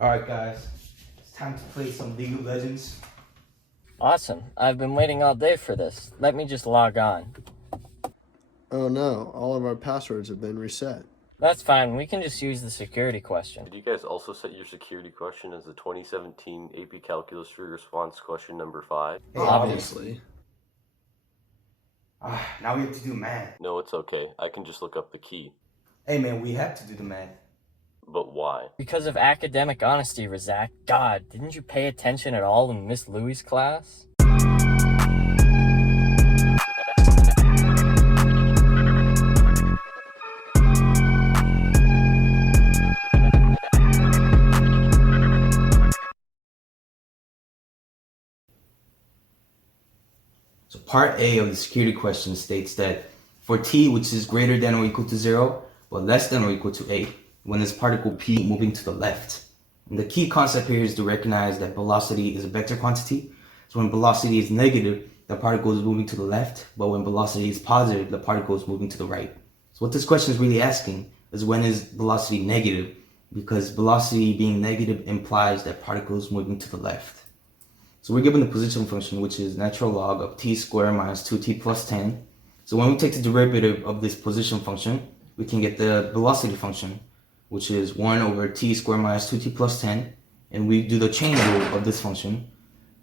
Alright guys, it's time to play some League of Legends. Awesome. I've been waiting all day for this. Let me just log on. Oh no, all of our passwords have been reset. That's fine. We can just use the security question. Did you guys also set your security question as the 2017 AP Calculus Free Response question number 5? Hey, Obviously. Now we have to do math. No, it's okay. I can just look up the key. Hey man, we have to do the math. But why? Because of academic honesty, Razak. God, didn't you pay attention at all in Miss Louie's class? So part A of the security question states that for t which is greater than or equal to 0, but less than or equal to 8, when this particle p moving to the left. And the key concept here is to recognize that velocity is a vector quantity. So when velocity is negative, the particle is moving to the left, but when velocity is positive, the particle is moving to the right. So what this question is really asking is when is velocity negative? Because velocity being negative implies that particle is moving to the left. So we're given the position function, which is natural log of t squared minus 2t plus 10. So when we take the derivative of this position function, we can get the velocity function, which is 1 over t squared minus 2t plus 10. And we do the chain rule of this function,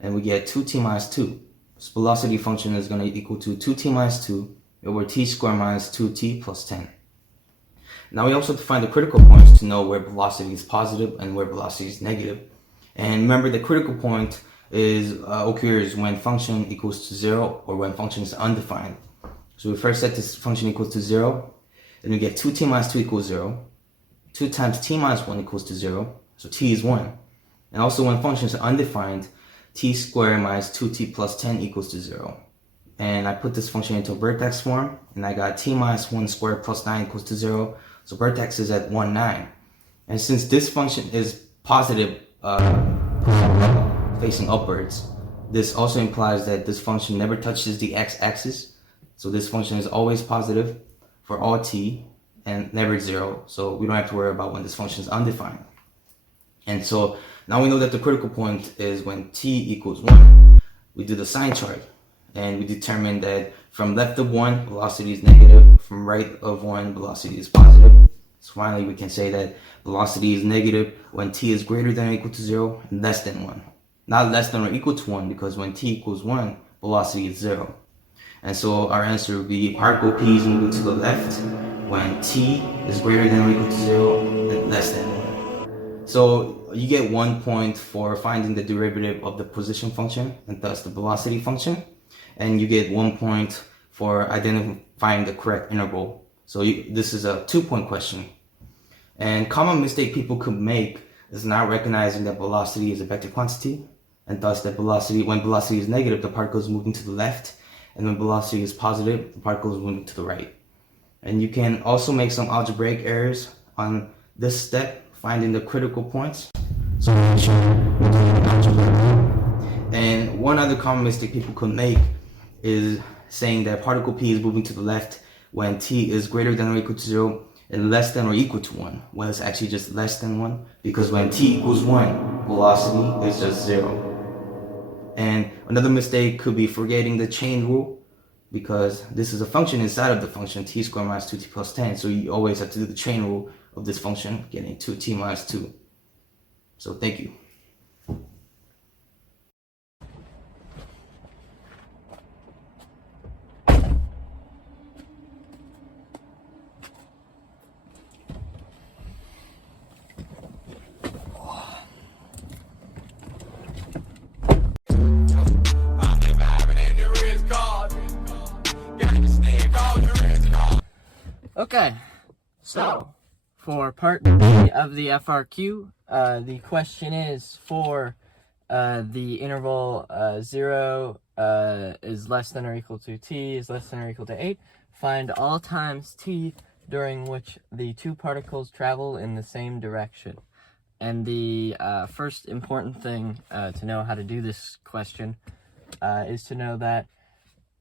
and we get 2t minus 2. So velocity function is going to equal to 2t minus 2 over t squared minus 2t plus 10. Now we also have to find the critical points to know where velocity is positive and where velocity is negative. And remember, the critical point occurs when function equals to 0 or when function is undefined. So we first set this function equals to 0, then we get 2t minus 2 equals 0. 2 times t minus 1 equals to 0, so t is 1. And also when function is undefined, t squared minus 2t plus 10 equals to 0. And I put this function into a vertex form, and I got t minus 1 squared plus 9 equals to 0, so vertex is at 1, 9. And since this function is positive, facing upwards, this also implies that this function never touches the x-axis. So this function is always positive for all t and never 0. So we don't have to worry about when this function is undefined. And so now we know that the critical point is when t equals 1. We do the sign chart and we determine that from left of 1, velocity is negative. From right of 1, velocity is positive. So finally we can say that velocity is negative when t is greater than or equal to 0 and less than 1. Not less than or equal to 1, because when t equals 1, velocity is 0. And so our answer would be particle p is moving to the left when t is greater than or equal to 0 and less than 1. So you get 1 point for finding the derivative of the position function and thus the velocity function. And you get 1 point for identifying the correct interval. So this is a 2-point question. And common mistake people could make is not recognizing that velocity is a vector quantity, and thus that when velocity is negative, the particle is moving to the left, and when velocity is positive, the particle is moving to the right. And you can also make some algebraic errors on this step, finding the critical points. So and one other common mistake people could make is saying that particle p is moving to the left when t is greater than or equal to 0 and less than or equal to 1, when it's actually just less than 1, because when t equals 1, velocity is just 0. And another mistake could be forgetting the chain rule, because this is a function inside of the function t squared minus 2t plus 10, so you always have to do the chain rule of this function, getting 2t minus 2. So thank you. Okay, so for part B of the FRQ, the question is for the interval 0 is less than or equal to t is less than or equal to 8. Find all times t during which the two particles travel in the same direction. And the first important thing to know how to do this question is to know that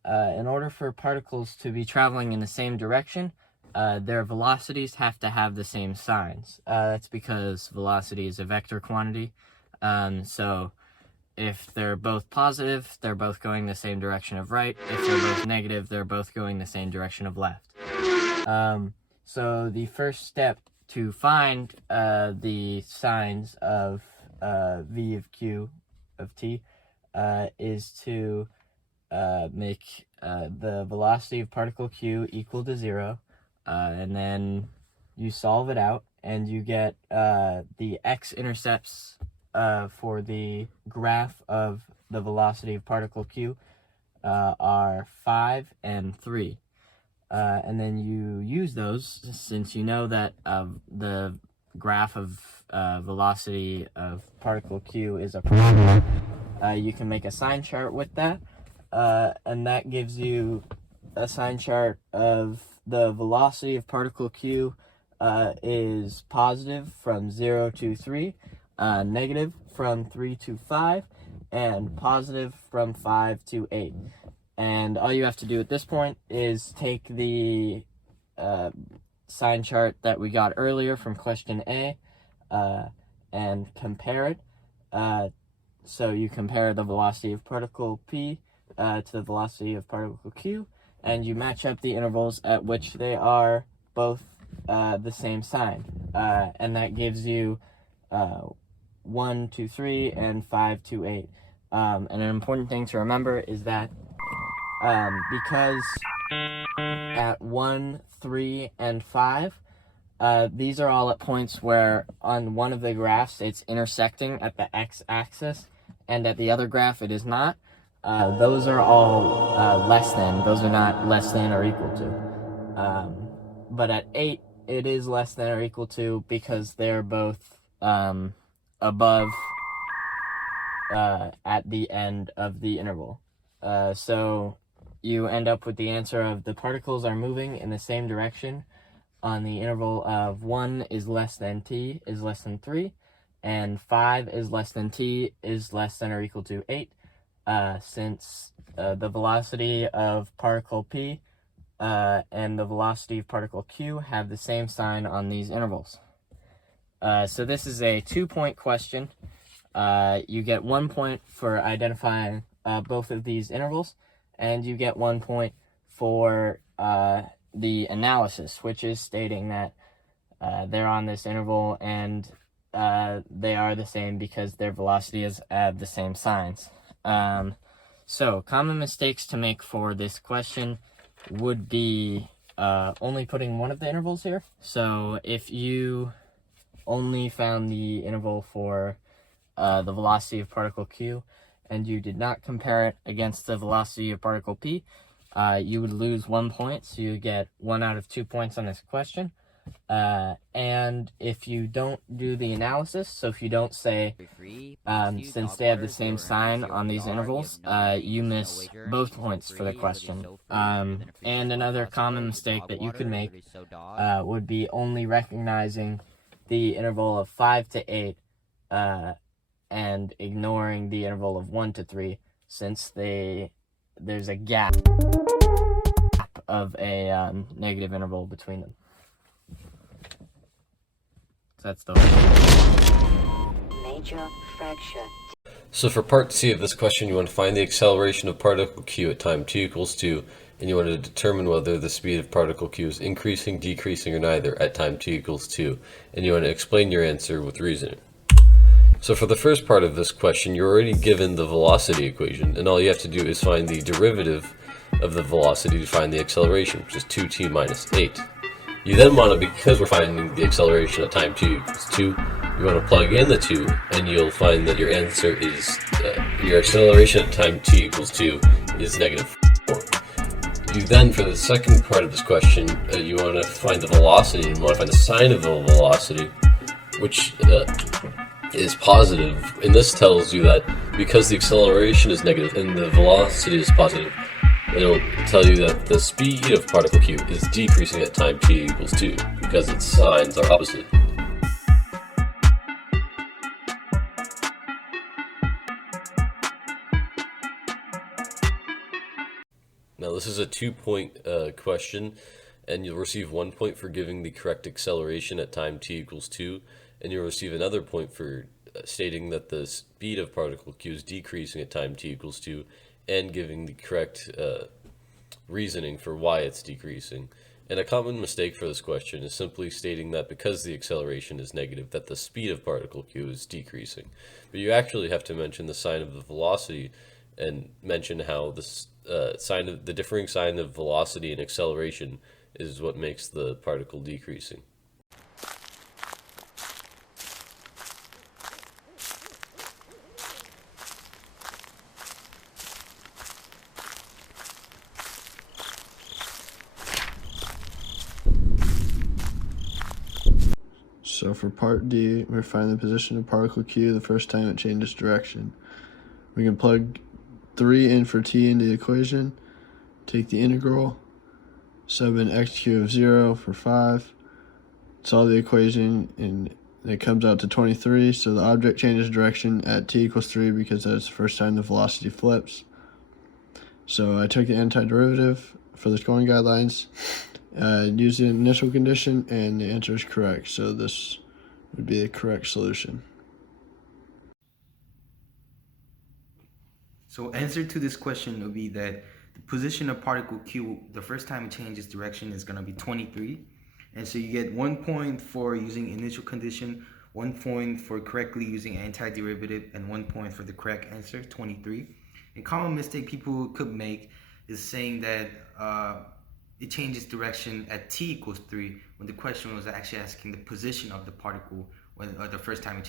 in order for particles to be traveling in the same direction, their velocities have to have the same signs. That's because velocity is a vector quantity. So if they're both positive, they're both going the same direction of right. If they're both negative, they're both going the same direction of left. So the first step to find the signs of v of q of t is to make the velocity of particle q equal to 0, and then you solve it out, and you get the x-intercepts for the graph of the velocity of particle q are 5 and 3. And then you use those, since you know that the graph of velocity of particle q is a parabola. You can make a sign chart with that, and that gives you a sign chart of the velocity of particle q is positive from 0 to 3, negative from 3 to 5, and positive from 5 to 8. And all you have to do at this point is take the sign chart that we got earlier from question A and compare it. So you compare the velocity of particle P to the velocity of particle Q, and you match up the intervals at which they are both the same sign. And that gives you 1 to 3 and 5 to 8. And an important thing to remember is that because at 1, 3, and 5, these are all at points where on one of the graphs it's intersecting at the x-axis, and at the other graph it is not. Those are all less than. Those are not less than or equal to. But at 8, it is less than or equal to, because they're both above at the end of the interval. So you end up with the answer of the particles are moving in the same direction on the interval of 1 is less than t is less than 3, and 5 is less than t is less than or equal to 8, since the velocity of particle p and the velocity of particle q have the same sign on these intervals. So this is a 2-point question. You get 1 point for identifying both of these intervals, and you get 1 point for the analysis, which is stating that they're on this interval and they are the same because their velocity is the same signs. So common mistakes to make for this question would be only putting one of the intervals here. So if you only found the interval for the velocity of particle q, and you did not compare it against the velocity of particle p, you would lose 1 point, so you get 1 out of 2 points on this question. And if you don't do the analysis, so if you don't say, since they have the same sign on these intervals, you miss both points for the question. And another common mistake that you could make would be only recognizing the interval of 5 to 8 and ignoring the interval of 1 to 3, since there's a gap of a negative interval between them. So that's the major fracture. So for part C of this question, you want to find the acceleration of particle q at time t equals 2, and you want to determine whether the speed of particle q is increasing, decreasing, or neither at time t equals 2, and you want to explain your answer with reasoning. So for the first part of this question, you're already given the velocity equation, and all you have to do is find the derivative of the velocity to find the acceleration, which is 2t minus 8. You then want to, because we're finding the acceleration at time t equals 2, you want to plug in the 2, and you'll find that your answer is, your acceleration at time t equals 2 is negative 4. You then, for the second part of this question, you want to find the velocity, and you want to find the sign of the velocity, which is positive, and this tells you that because the acceleration is negative and the velocity is positive, it'll tell you that the speed of particle q is decreasing at time t equals 2 because its signs are opposite. Now this is a 2-point question, and you'll receive 1 point for giving the correct acceleration at time t equals 2, and you'll receive another point for stating that the speed of particle q is decreasing at time t equals 2, and giving the correct reasoning for why it's decreasing. And a common mistake for this question is simply stating that because the acceleration is negative, that the speed of particle q is decreasing. But you actually have to mention the sign of the velocity and mention how the differing sign of velocity and acceleration is what makes the particle decreasing. So for part D, we find the position of particle Q the first time it changes direction. We can plug 3 in for t into the equation, take the integral, sub in xq of 0 for 5, solve the equation, and it comes out to 23, so the object changes direction at t equals 3 because that's the first time the velocity flips. So I took the antiderivative for the scoring guidelines, use the initial condition, and the answer is correct. So this would be the correct solution. So answer to this question would be that the position of particle Q the first time it changes direction is going to be 23. And so you get 1 point for using initial condition, 1 point for correctly using antiderivative, and 1 point for the correct answer, 23. A common mistake people could make is saying that it changes direction at t equals 3 when the question was actually asking the position of the particle when the first time it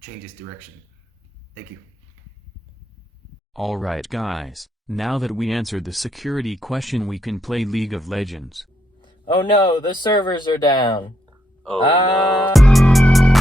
changes direction. Thank you. Alright guys, now that we answered the security question, we can play League of Legends. Oh no, the servers are down. Oh no.